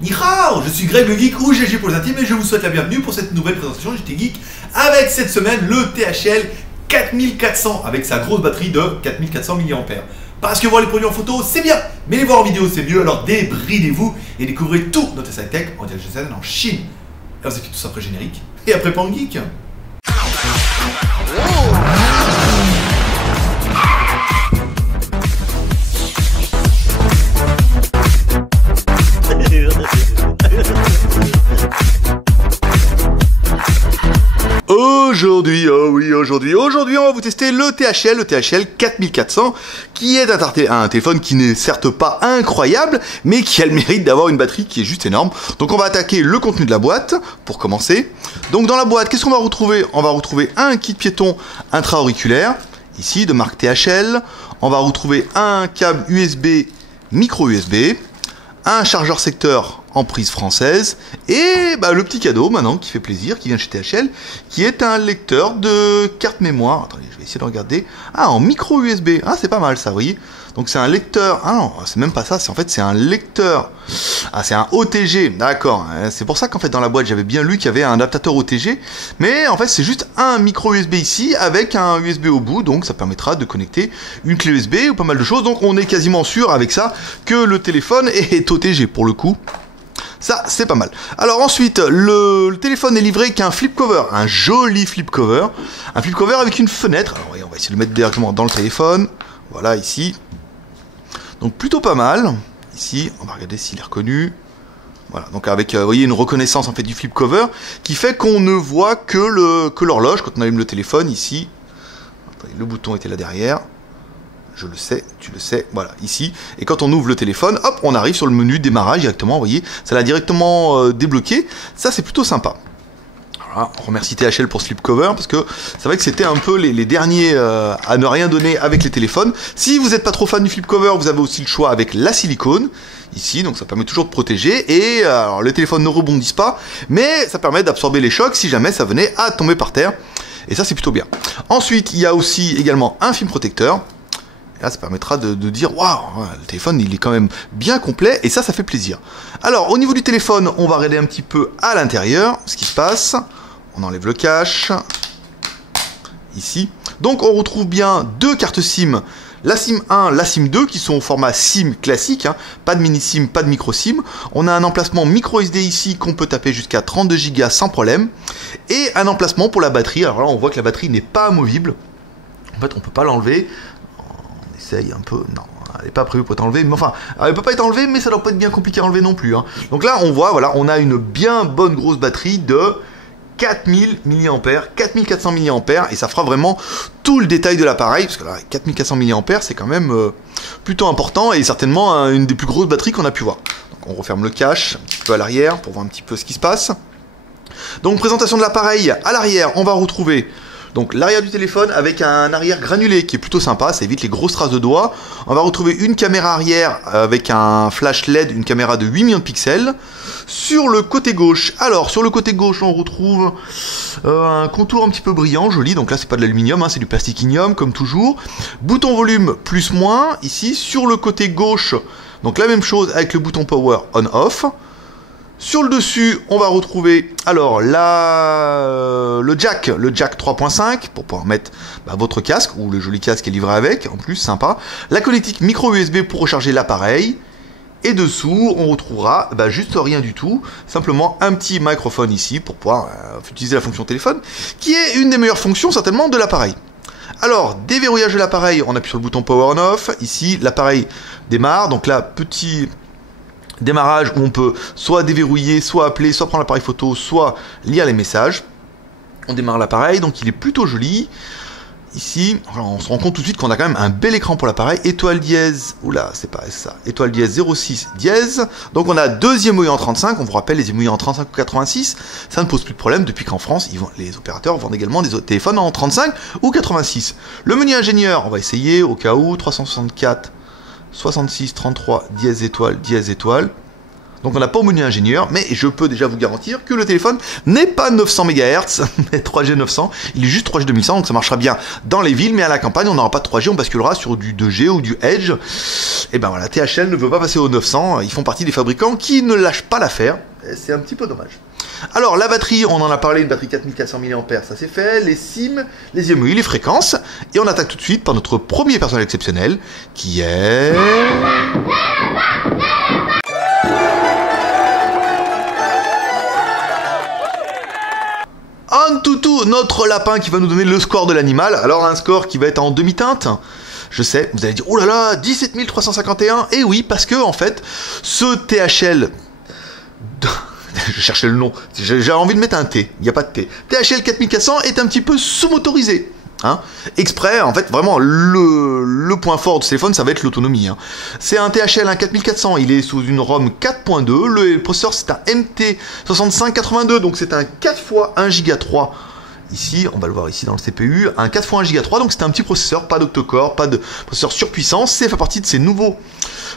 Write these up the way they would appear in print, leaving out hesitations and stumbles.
Ni hao, je suis Greg le Geek ou GG pour les intimes et je vous souhaite la bienvenue pour cette nouvelle présentation de JT Geek avec cette semaine le THL 4400 avec sa grosse batterie de 4400 mAh. Parce que voir les produits en photo c'est bien, mais les voir en vidéo c'est mieux, alors débridez-vous et découvrez tout notre high tech en direct en Chine. Alors c'est tout ça après générique et après Pan Geek. Aujourd'hui, aujourd'hui on va vous tester le THL 4400 qui est un téléphone qui n'est certes pas incroyable mais qui a le mérite d'avoir une batterie qui est juste énorme. Donc on va attaquer le contenu de la boîte pour commencer. Donc dans la boîte, qu'est-ce qu'on va retrouver? On va retrouver un kit piéton intra-auriculaire, ici de marque THL. On va retrouver un câble USB, micro USB, un chargeur secteur en prise française et le petit cadeau maintenant qui fait plaisir, qui vient chez THL, qui est un lecteur de carte mémoire. Attendez, je vais essayer de regarder. Ah, en micro USB. Ah, c'est pas mal ça, vous voyez. Donc c'est un lecteur. Ah non, c'est même pas ça. C'est en fait c'est un lecteur. Ah, c'est un OTG. D'accord. C'est pour ça qu'en fait dans la boîte j'avais bien lu qu'il y avait un adaptateur OTG, mais en fait c'est juste un micro USB ici avec un USB au bout. Donc ça permettra de connecter une clé USB ou pas mal de choses. Donc on est quasiment sûr avec ça que le téléphone est OTG pour le coup. Ça, c'est pas mal. Alors ensuite, le téléphone est livré qu'un flip cover, un joli flip cover. Un flip cover avec une fenêtre. Alors voyez, on va essayer de le mettre directement dans le téléphone. Voilà, ici. Donc plutôt pas mal. Ici, on va regarder s'il est reconnu. Voilà, donc avec, vous voyez, une reconnaissance en fait du flip cover qui fait qu'on ne voit que l'horloge quand on allume le téléphone ici. Attendez, le bouton était là derrière. Je le sais, tu le sais, voilà, ici. Et quand on ouvre le téléphone, hop, on arrive sur le menu démarrage directement, vous voyez, ça l'a directement débloqué. Ça, c'est plutôt sympa. Voilà, on remercie THL pour ce slipcover, parce que c'est vrai que c'était un peu les derniers à ne rien donner avec les téléphones. Si vous n'êtes pas trop fan du flipcover, vous avez aussi le choix avec la silicone, ici, donc ça permet toujours de protéger. Et alors, les téléphones ne rebondissent pas, mais ça permet d'absorber les chocs si jamais ça venait à tomber par terre. Et ça, c'est plutôt bien. Ensuite, il y a aussi également un film protecteur. Et là, ça permettra de dire, waouh, le téléphone, il est quand même bien complet, et ça fait plaisir. Alors, au niveau du téléphone, on va regarder un petit peu à l'intérieur ce qui se passe. On enlève le cache, ici. Donc, on retrouve bien deux cartes SIM, la SIM 1, la SIM 2, qui sont au format SIM classique, hein, pas de mini SIM, pas de micro SIM. On a un emplacement micro SD ici, qu'on peut taper jusqu'à 32 Go sans problème, et un emplacement pour la batterie. Alors là, on voit que la batterie n'est pas amovible. En fait, on peut pas l'enlever. Essaye un peu, non, elle n'est pas prévue pour être enlevée, mais enfin, elle peut pas être enlevée, mais ça doit pas être bien compliqué à enlever non plus. Hein. Donc là, on voit, voilà, on a une bien bonne grosse batterie de 4000 mAh, 4400 mAh, et ça fera vraiment tout le détail de l'appareil, parce que là, 4400 mAh, c'est quand même plutôt important, et certainement une des plus grosses batteries qu'on a pu voir. Donc on referme le cache, un petit peu à l'arrière, pour voir un petit peu ce qui se passe. Donc présentation de l'appareil, à l'arrière, on va retrouver donc l'arrière du téléphone avec un arrière granulé qui est plutôt sympa, ça évite les grosses traces de doigts. On va retrouver une caméra arrière avec un flash LED, une caméra de 8 millions de pixels. Sur le côté gauche, alors sur le côté gauche on retrouve un contour un petit peu brillant, joli, donc là c'est pas de l'aluminium, hein, c'est du plasticinium comme toujours. Bouton volume plus moins, ici sur le côté gauche, donc la même chose avec le bouton power on-off. Sur le dessus, on va retrouver alors le jack 3.5 pour pouvoir mettre votre casque ou le joli casque qui est livré avec, en plus sympa. La connectique micro USB pour recharger l'appareil. Et dessous, on retrouvera juste rien du tout, simplement un petit microphone ici pour pouvoir utiliser la fonction téléphone, qui est une des meilleures fonctions certainement de l'appareil. Alors, déverrouillage de l'appareil, on appuie sur le bouton power on off. Ici, l'appareil démarre, donc là, petit démarrage où on peut soit déverrouiller, soit appeler, soit prendre l'appareil photo, soit lire les messages. On démarre l'appareil, donc il est plutôt joli. Ici, on se rend compte tout de suite qu'on a quand même un bel écran pour l'appareil. Étoile dièse, oula, c'est pas ça. Étoile dièse 06 dièse. Donc on a deux IMEI en 35. On vous rappelle, les IMEI en 35 ou 86, ça ne pose plus de problème depuis qu'en France, les opérateurs vendent également des téléphones en 35 ou 86. Le menu ingénieur, on va essayer au cas où, 364, 66, 33, dièse étoile, dièse étoile. Donc on n'a pas au menu ingénieur, mais je peux déjà vous garantir que le téléphone n'est pas 900 MHz, mais 3G 900, il est juste 3G 2100, donc ça marchera bien dans les villes, mais à la campagne on n'aura pas de 3G, on basculera sur du 2G ou du Edge. Et ben voilà, THL ne veut pas passer au 900, ils font partie des fabricants qui ne lâchent pas l'affaire, c'est un petit peu dommage. Alors la batterie, on en a parlé, une batterie 4400 mAh, ça c'est fait, les SIM, les IMEI, les fréquences, et on attaque tout de suite par notre premier personnage exceptionnel, qui est... Antutu, notre lapin qui va nous donner le score de l'animal. Alors un score qui va être en demi-teinte. Je sais, vous allez dire, oh là là, 17 351. Et oui, parce que en fait, ce THL... Je cherchais le nom, j'ai envie de mettre un T, il n'y a pas de T. THL 4400 est un petit peu sous-motorisé. Hein, exprès, en fait, vraiment, le point fort de ce téléphone, ça va être l'autonomie. Hein. C'est un THL, un 4400, il est sous une ROM 4.2, le processeur c'est un MT6582, donc c'est un 4 x 1 Go 3. Ici, on va le voir ici dans le CPU, un 4 x 1 Go 3, donc c'est un petit processeur, pas d'octa-core, pas de processeur surpuissant, c'est fait partie de ces nouveaux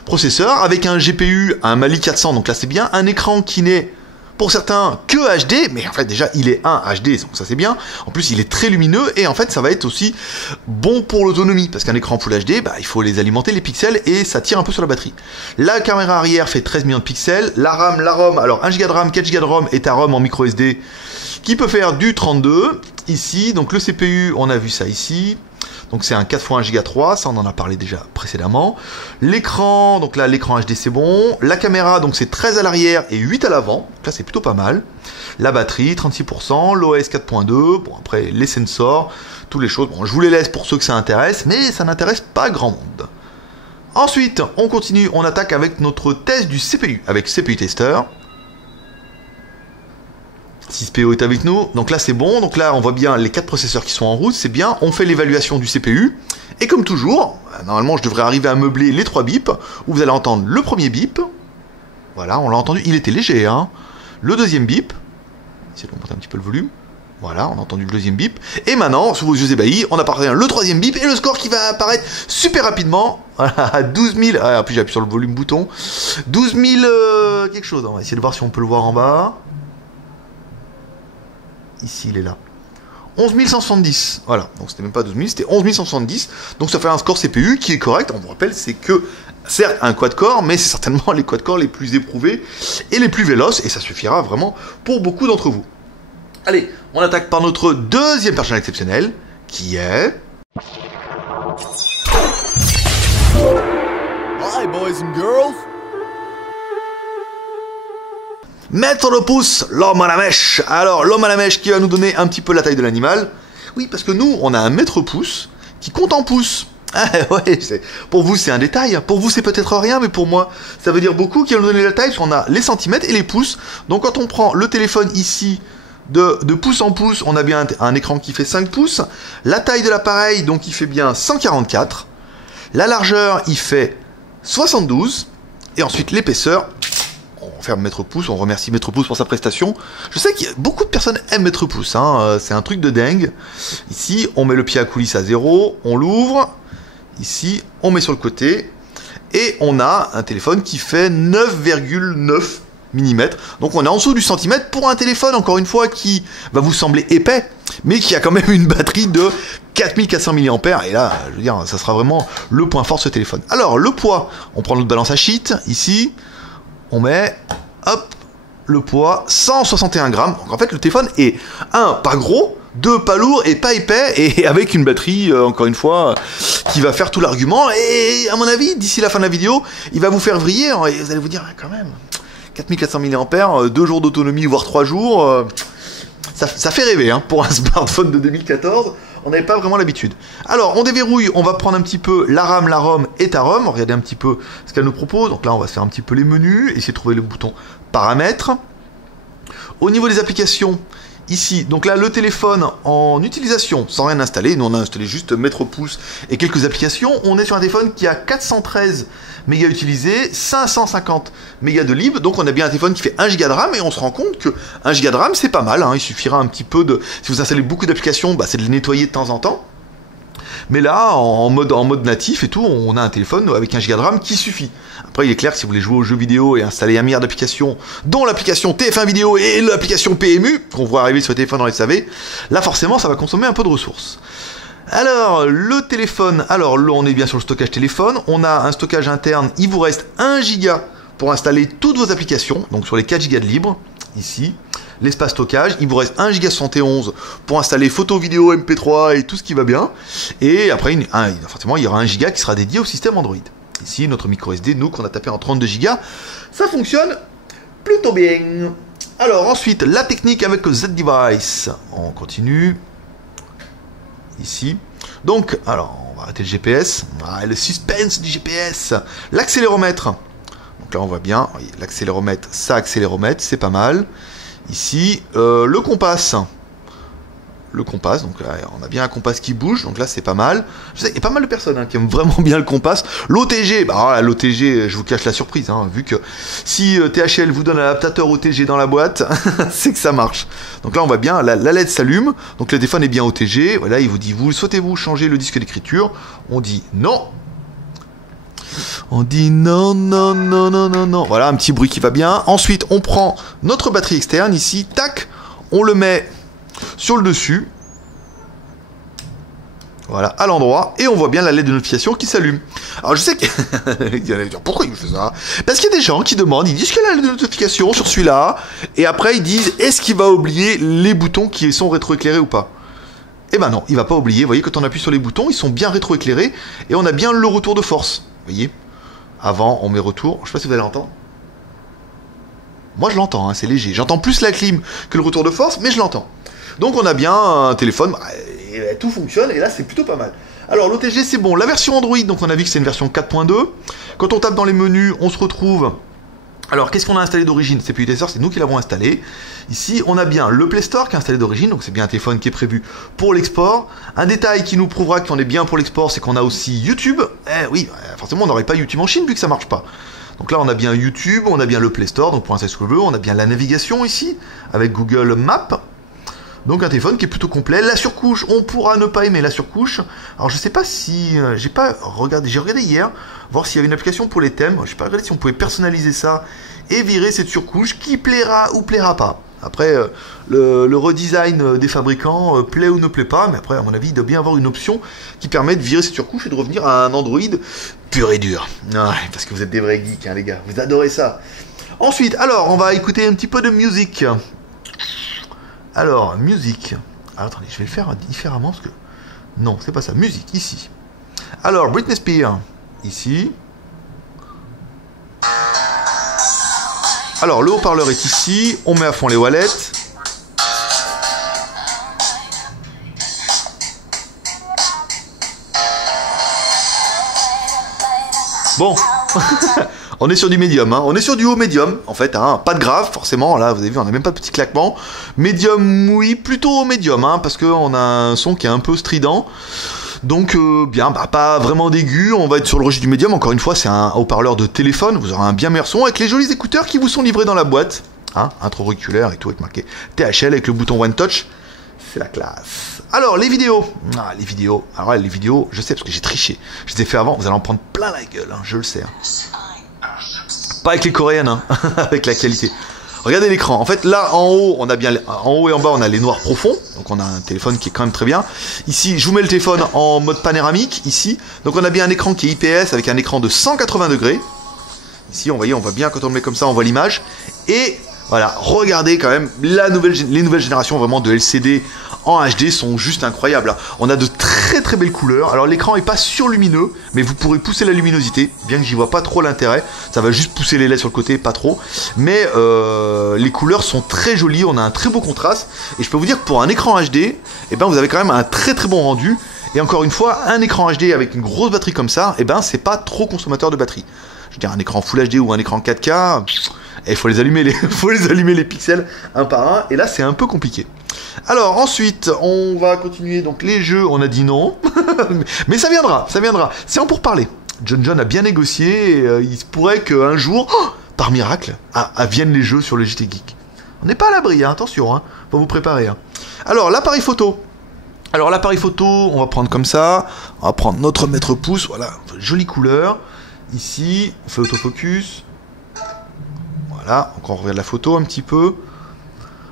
processeurs, avec un GPU, un Mali 400, donc là c'est bien, un écran qui n'est... pour certains que HD, mais en fait déjà il est un HD, donc ça c'est bien. En plus il est très lumineux et en fait ça va être aussi bon pour l'autonomie, parce qu'un écran Full HD, bah, il faut les alimenter les pixels et ça tire un peu sur la batterie. La caméra arrière fait 13 millions de pixels, la RAM, la ROM, alors 1 Go de RAM, 4 Go de ROM et ta ROM en micro SD qui peut faire du 32 ici, donc le CPU on a vu ça ici. Donc c'est un 4 x 1 Go 3, ça on en a parlé déjà précédemment. L'écran, donc là l'écran HD c'est bon. La caméra, donc c'est 13 à l'arrière et 8 à l'avant. Donc là c'est plutôt pas mal. La batterie, 36%, l'OS 4.2, bon après les sensors, toutes les choses. Bon je vous les laisse pour ceux que ça intéresse, mais ça n'intéresse pas grand monde. Ensuite, on continue, on attaque avec notre test du CPU, avec CPU Tester. 6PO est avec nous, donc là c'est bon, donc là on voit bien les 4 processeurs qui sont en route, c'est bien, on fait l'évaluation du CPU, et comme toujours, normalement je devrais arriver à meubler les 3 bips, où vous allez entendre le premier bip, voilà, on l'a entendu, il était léger, hein, le deuxième bip, essayez de monter un petit peu le volume, voilà, on a entendu le deuxième bip, et maintenant, sous vos yeux ébahis, on apparaît le troisième bip, et le score qui va apparaître super rapidement, à 12 000, ah, puis j'appuie sur le volume bouton, 12 000 quelque chose, on va essayer de voir si on peut le voir en bas. Ici, il est là. 11 170. Voilà. Donc, c'était même pas 12 000, c'était 11 170. Donc, ça fait un score CPU qui est correct. On vous rappelle, c'est que, certes, un quad-core, mais c'est certainement les quad-core les plus éprouvés et les plus véloces. Et ça suffira vraiment pour beaucoup d'entre vous. Allez, on attaque par notre deuxième personnage exceptionnel, qui est... Hi, boys and girls. Maître le pouce, l'homme à la mèche. Alors, l'homme à la mèche qui va nous donner un petit peu la taille de l'animal. Oui, parce que nous, on a un mètre pouce qui compte en pouces. Ah ouais, pour vous c'est un détail, pour vous c'est peut-être rien, mais pour moi ça veut dire beaucoup qui va nous donner la taille, parce qu'on a les centimètres et les pouces. Donc quand on prend le téléphone ici, de pouce en pouce, on a bien un écran qui fait 5 pouces. La taille de l'appareil, donc il fait bien 144. La largeur, il fait 72. Et ensuite l'épaisseur... On ferme Maître Pouce, on remercie Maître Pouce pour sa prestation. Je sais que beaucoup de personnes aiment Maître Pouce, hein, c'est un truc de dingue. Ici, on met le pied à coulisse à 0, on l'ouvre. Ici, on met sur le côté. Et on a un téléphone qui fait 9,9 mm. Donc on est en dessous du centimètre pour un téléphone, encore une fois, qui va vous sembler épais, mais qui a quand même une batterie de 4400 mAh. Et là, je veux dire, ça sera vraiment le point fort de ce téléphone. Alors, le poids, on prend notre balance à sheet, ici. On met, hop, le poids, 161 grammes. Donc en fait, le téléphone est, 1, pas gros, 2, pas lourd et pas épais, et avec une batterie, encore une fois, qui va faire tout l'argument. Et à mon avis, d'ici la fin de la vidéo, il va vous faire vriller, et vous allez vous dire, quand même, 4400 mAh, 2 jours d'autonomie, voire 3 jours, ça fait rêver, hein, pour un smartphone de 2014. On n'avait pas vraiment l'habitude. Alors, on déverrouille, on va prendre un petit peu la RAM, la ROM et ta ROM. Regardez un petit peu ce qu'elle nous propose. Donc là, on va se faire un petit peu les menus, essayer de trouver le bouton paramètres. Au niveau des applications, ici, donc là, le téléphone en utilisation, sans rien installer. Nous, on a installé juste Maître Pouce et quelques applications. On est sur un téléphone qui a 413 mégas utilisés, 550 mégas de libre. Donc, on a bien un téléphone qui fait 1 Go de RAM et on se rend compte que 1 Go de RAM, c'est pas mal. Hein, il suffira un petit peu de... Si vous installez beaucoup d'applications, bah, c'est de les nettoyer de temps en temps. Mais là, en mode natif et tout, on a un téléphone avec 1 Go de RAM qui suffit. Après, il est clair que si vous voulez jouer aux jeux vidéo et installer 1 milliard d'applications, dont l'application TF1 Vidéo et l'application PMU, qu'on voit arriver sur le téléphone dans les SAV, là forcément ça va consommer un peu de ressources. Alors, le téléphone, alors là on est bien sur le stockage téléphone, on a un stockage interne, il vous reste 1 Go pour installer toutes vos applications, donc sur les 4 Go de libre, ici. L'espace stockage, il vous reste 1 Go 71 pour installer photo, vidéo, MP3 et tout ce qui va bien. Et après, forcément, il y aura 1 Go qui sera dédié au système Android. Ici, notre micro SD, nous, qu'on a tapé en 32 Go, ça fonctionne plutôt bien. Alors, ensuite, la technique avec le Z-Device. On continue. Ici. Donc, alors, on va arrêter le GPS. Ah, le suspense du GPS. L'accéléromètre. Donc là, on voit bien. L'accéléromètre, ça accéléromètre, c'est pas mal. Ici, le compas. Le compas, donc là, on a bien un compas qui bouge, donc là c'est pas mal. Je sais, il y a pas mal de personnes qui aiment vraiment bien le compas. L'OTG, bah l'OTG, je vous cache la surprise, vu que si THL vous donne un adaptateur OTG dans la boîte, c'est que ça marche. Donc là on voit bien, la LED s'allume, donc le téléphone est bien OTG. Voilà, il vous dit, souhaitez-vous changer le disque d'écriture? On dit non. On dit non, non, non, non, non, non. Voilà, un petit bruit qui va bien. Ensuite, on prend notre batterie externe ici, tac, on le met sur le dessus. Voilà, à l'endroit, et on voit bien la LED de notification qui s'allume. Alors je sais qu'il y en a qui disent pourquoi il fait ça? Parce qu'il y a des gens qui demandent, ils disent qu'il y a la LED de notification sur celui-là, et après ils disent est-ce qu'il va oublier les boutons qui sont rétroéclairés ou pas? Eh ben non, il va pas oublier. Vous voyez, quand on appuie sur les boutons, ils sont bien rétroéclairés, et on a bien le retour de force. Vous voyez, avant on met retour, je sais pas si vous allez l'entendre. Moi je l'entends, c'est léger. J'entends plus la clim que le retour de force, mais je l'entends. Donc on a bien un téléphone, et tout fonctionne, et là c'est plutôt pas mal. Alors l'OTG c'est bon, la version Android, donc on a vu que c'est une version 4.2. Quand on tape dans les menus, on se retrouve... Alors qu'est-ce qu'on a installé d'origine? C'est plus User, c'est nous qui l'avons installé. Ici on a bien le Play Store qui est installé d'origine, donc c'est bien un téléphone qui est prévu pour l'export. Un détail qui nous prouvera qu'on est bien pour l'export, c'est qu'on a aussi YouTube. Eh oui, forcément on n'aurait pas YouTube en Chine vu que ça marche pas. Donc là on a bien YouTube, on a bien le Play Store, donc pour installer ce que je veux, on a bien la navigation ici, avec Google Maps. Donc un téléphone qui est plutôt complet. La surcouche, on pourra ne pas aimer la surcouche. Alors je sais pas si... j'ai regardé hier, voir s'il y avait une application pour les thèmes. Je n'ai pas regardé si on pouvait personnaliser ça et virer cette surcouche qui plaira ou plaira pas. Après, le redesign des fabricants plaît ou ne plaît pas, mais après, à mon avis, il doit bien avoir une option qui permet de virer cette surcouche et de revenir à un Android pur et dur. Ouais, parce que vous êtes des vrais geeks, les gars. Vous adorez ça. Ensuite, alors, on va écouter un petit peu de musique. Alors, musique. Alors, attendez, je vais le faire différemment parce que... Non, c'est pas ça. Musique, ici. Alors, Britney Spears, ici. Alors, le haut-parleur est ici. On met à fond les wallets. Bon. On est sur du médium, on est sur du haut médium, en fait, pas de grave, forcément, là, vous avez vu, on n'a même pas de petit claquement. Médium, oui, plutôt haut médium, parce qu'on a un son qui est un peu strident. Donc, bien, pas vraiment d'aigu, on va être sur le registre du médium. Encore une fois, c'est un haut-parleur de téléphone, vous aurez un bien meilleur son, avec les jolis écouteurs qui vous sont livrés dans la boîte. Intro-auriculaire et tout, avec marqué THL, avec le bouton One Touch. C'est la classe. Alors, les vidéos. Les vidéos. Alors, les vidéos, je sais, parce que j'ai triché. Je les ai fait avant, vous allez en prendre plein la gueule, je le sais. Pas avec les coréennes, avec la qualité. Regardez l'écran. En fait, là, en haut, on a bien, en haut et en bas, on a les noirs profonds. Donc, on a un téléphone qui est quand même très bien. Ici, je vous mets le téléphone en mode panoramique, ici. Donc, on a bien un écran qui est IPS avec un écran de 180 degrés. Ici, on voit bien quand on le met comme ça, on voit l'image. Et voilà, regardez quand même, les nouvelles générations vraiment de LCD en HD sont juste incroyables. On a de très très belles couleurs. Alors l'écran est pas surlumineux, mais vous pourrez pousser la luminosité, bien que j'y vois pas trop l'intérêt. Ça va juste pousser les LED sur le côté, pas trop. Mais les couleurs sont très jolies, on a un très beau contraste. Et je peux vous dire que pour un écran HD, vous avez quand même un très très bon rendu. Et encore une fois, un écran HD avec une grosse batterie comme ça, c'est pas trop consommateur de batterie. Je veux dire, un écran Full HD ou un écran 4K... il faut les allumer les pixels un par un, et là c'est un peu compliqué. Alors ensuite, on va continuer, donc les jeux, on a dit non, mais ça viendra. C'est en pourparler. John a bien négocié, et, il se pourrait qu'un jour, par miracle, viennent les jeux sur le JT Geek. On n'est pas à l'abri, attention, faut vous préparer. Alors, l'appareil photo. Alors l'appareil photo, on va prendre comme ça, on va prendre notre mètre pouce, voilà, jolie couleur. Ici, on fait autofocus. Voilà, donc on regarde la photo un petit peu.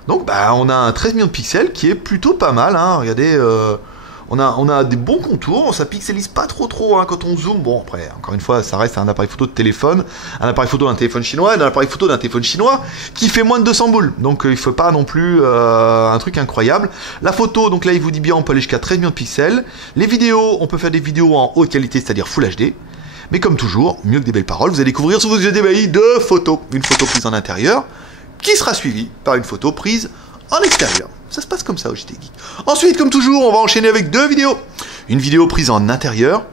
Donc bah on a un 13 millions de pixels qui est plutôt pas mal, hein. Regardez, on a des bons contours, ça pixelise pas trop hein, quand on zoome. Bon après, encore une fois, ça reste un appareil photo de téléphone, un appareil photo d'un téléphone chinois, et un appareil photo d'un téléphone chinois qui fait moins de 200 boules. Donc il faut pas non plus un truc incroyable. La photo, donc là il vous dit bien, on peut aller jusqu'à 13 millions de pixels. Les vidéos, on peut faire des vidéos en haute qualité, c'est-à-dire Full HD. Mais comme toujours, mieux que des belles paroles, vous allez découvrir sous vos yeux d'ébahis deux photos. Une photo prise en intérieur, qui sera suivie par une photo prise en extérieur. Ça se passe comme ça au JT Geek. Ensuite, comme toujours, on va enchaîner avec deux vidéos. Une vidéo prise en intérieur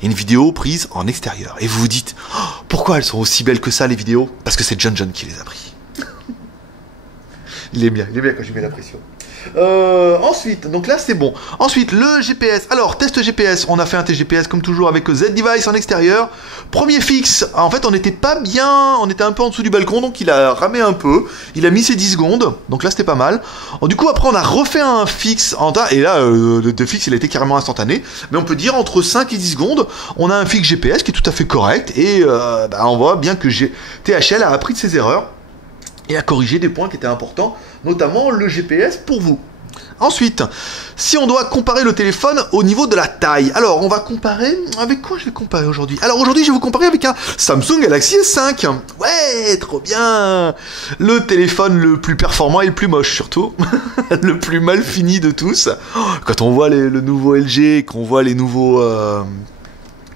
et une vidéo prise en extérieur. Et vous vous dites, oh, pourquoi elles sont aussi belles que ça, les vidéos? Parce que c'est John qui les a pris. Il est bien quand je mets la pression. Ensuite, donc là c'est bon. Ensuite, le GPS. Alors, test GPS, on a fait un test GPS comme toujours avec Z-Device en extérieur. Premier fixe, en fait on n'était pas bien, on était un peu en dessous du balcon, donc il a ramé un peu. Il a mis ses 10 secondes, donc là c'était pas mal. Du coup après on a refait un fixe, et là le fixe il a été carrément instantané. Mais on peut dire entre 5 et 10 secondes, on a un fixe GPS qui est tout à fait correct. Et on voit bien que THL a appris de ses erreurs et a corrigé des points qui étaient importants, notamment le GPS pour vous. Ensuite, si on doit comparer le téléphone au niveau de la taille, alors on va comparer, avec quoi je vais comparer aujourd'hui? Alors aujourd'hui je vais vous comparer avec un Samsung Galaxy S5. Ouais, trop bien. Le téléphone le plus performant et le plus moche surtout, le plus mal fini de tous. Quand on voit le nouveau LG, qu'on voit les nouveaux...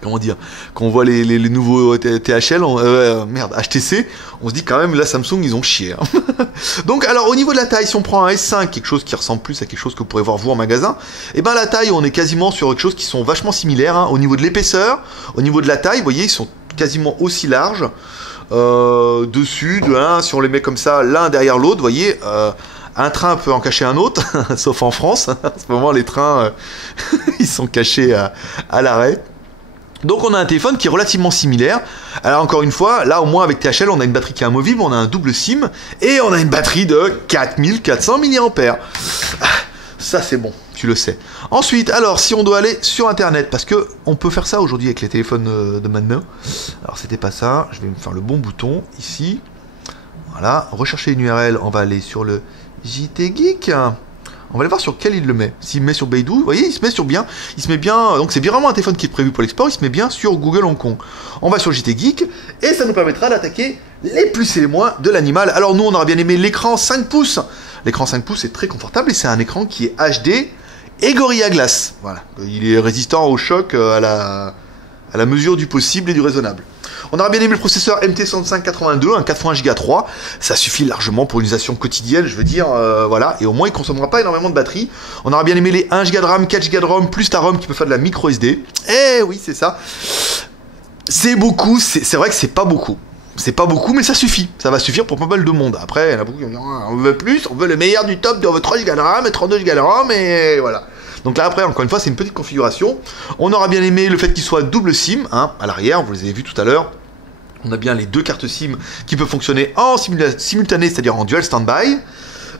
comment dire, qu'on voit les nouveaux THL, HTC, on se dit quand même, là, Samsung, ils ont chié. Hein. Donc, alors, au niveau de la taille, si on prend un S5, quelque chose qui ressemble plus à quelque chose que vous pourrez voir vous en magasin, et ben la taille, on est quasiment sur quelque chose qui sont vachement similaires, hein. Au niveau de l'épaisseur, au niveau de la taille, vous voyez, ils sont quasiment aussi larges. Dessus, si on les met comme ça, l'un derrière l'autre, vous voyez... un train peut en cacher un autre, sauf en France. En ce moment, les trains, ils sont cachés à l'arrêt. Donc on a un téléphone qui est relativement similaire. Alors encore une fois, là au moins avec THL on a une batterie qui est amovible, on a un double SIM et on a une batterie de 4400 mAh. Ça c'est bon, tu le sais. Ensuite, alors si on doit aller sur internet, parce que on peut faire ça aujourd'hui avec les téléphones de maintenant. Alors c'était pas ça, je vais me faire le bon bouton ici. Voilà, rechercher une URL, on va aller sur le JT Geek. On va aller voir sur quel il le met. S'il met sur Beidou, vous voyez, il se met bien, donc c'est vraiment un téléphone qui est prévu pour l'export, il se met bien sur Google Hong Kong. On va sur JT Geek, et ça nous permettra d'attaquer les plus et les moins de l'animal. Alors nous, on aura bien aimé l'écran 5 pouces. L'écran 5 pouces est très confortable, et c'est un écran qui est HD et Gorilla Glass. Voilà, il est résistant au choc, à la mesure du possible et du raisonnable. On aura bien aimé le processeur MT6582, un 4.1 Go 3, ça suffit largement pour une utilisation quotidienne, je veux dire, voilà, et au moins il ne consommera pas énormément de batterie. On aura bien aimé les 1 Go de RAM, 4 Go de ROM, plus ta ROM qui peut faire de la micro SD. Eh oui, c'est ça. C'est beaucoup, c'est vrai que c'est pas beaucoup. C'est pas beaucoup, mais ça suffit. Ça va suffire pour pas mal de monde. Après, il y en a beaucoup qui vont dire, on veut plus, on veut le meilleur du top, on veut 3 Go de RAM et 32 Go de ROM, et voilà. Donc là après, encore une fois, c'est une petite configuration. On aura bien aimé le fait qu'il soit double SIM, hein, à l'arrière, vous les avez vus tout à l'heure. On a bien les deux cartes SIM qui peuvent fonctionner en simultané, c'est-à-dire en dual standby.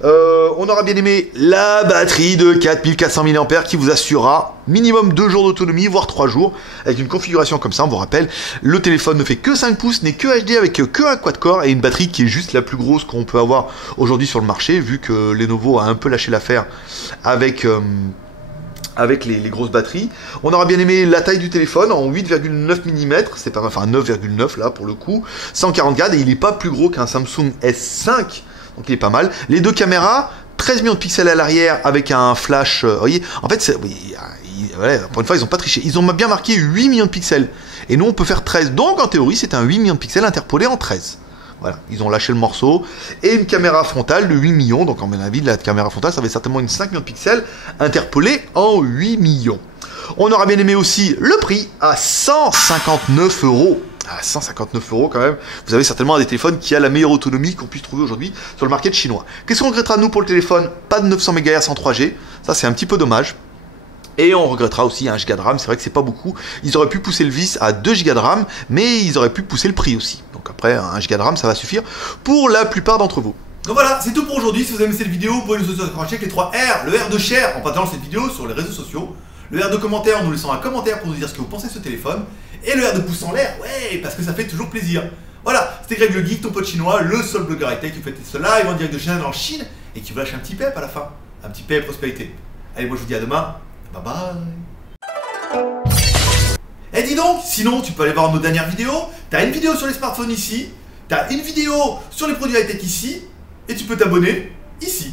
On aura bien aimé la batterie de 4400 mAh qui vous assurera minimum 2 jours d'autonomie, voire 3 jours. Avec une configuration comme ça, on vous rappelle, le téléphone ne fait que 5 pouces, n'est que HD avec que un quad-core et une batterie qui est juste la plus grosse qu'on peut avoir aujourd'hui sur le marché, vu que Lenovo a un peu lâché l'affaire avec les grosses batteries. On aura bien aimé la taille du téléphone en 8,9 mm, c'est pas, enfin 9,9 là pour le coup, 144 et il n'est pas plus gros qu'un Samsung S5, donc il est pas mal. Les deux caméras, 13 millions de pixels à l'arrière avec un flash, vous voyez, en fait, voilà, pour une fois ils ont pas triché, ils ont bien marqué 8 millions de pixels, et nous on peut faire 13, donc en théorie c'est un 8 millions de pixels interpolé en 13. Voilà, ils ont lâché le morceau. Et une caméra frontale de 8 millions. Donc, en mon avis, la caméra frontale, ça va être certainement une 5 millions de pixels interpolée en 8 millions. On aura bien aimé aussi le prix à 159 €. À 159 € quand même. Vous avez certainement un des téléphones qui a la meilleure autonomie qu'on puisse trouver aujourd'hui sur le marché chinois. Qu'est-ce qu'on regrettera, nous, pour le téléphone? Pas de 900 MHz en 3G. Ça, c'est un petit peu dommage. Et on regrettera aussi 1 Go de RAM, c'est vrai que c'est pas beaucoup. Ils auraient pu pousser le vice à 2 Go de RAM, mais ils auraient pu pousser le prix aussi. Donc après, 1 Go de RAM, ça va suffire pour la plupart d'entre vous. Donc voilà, c'est tout pour aujourd'hui. Si vous avez aimé cette vidéo, vous pouvez nous soutenir avec les 3 R. Le R de share en partageant cette vidéo sur les réseaux sociaux. Le R de commentaire en nous laissant un commentaire pour nous dire ce que vous pensez de ce téléphone. Et le R de pouce en l'air, ouais, parce que ça fait toujours plaisir. Voilà, c'était Greg le Geek, ton pote chinois, le seul blogueur high-tech qui fait ce live en direct de Chine en Chine et qui vous lâche un petit pep à la fin. Un petit pep prospérité. Allez, moi je vous dis à demain. Bye bye. Et dis donc, sinon tu peux aller voir nos dernières vidéos. T'as une vidéo sur les smartphones ici. T'as une vidéo sur les produits high-tech ici. Et tu peux t'abonner ici.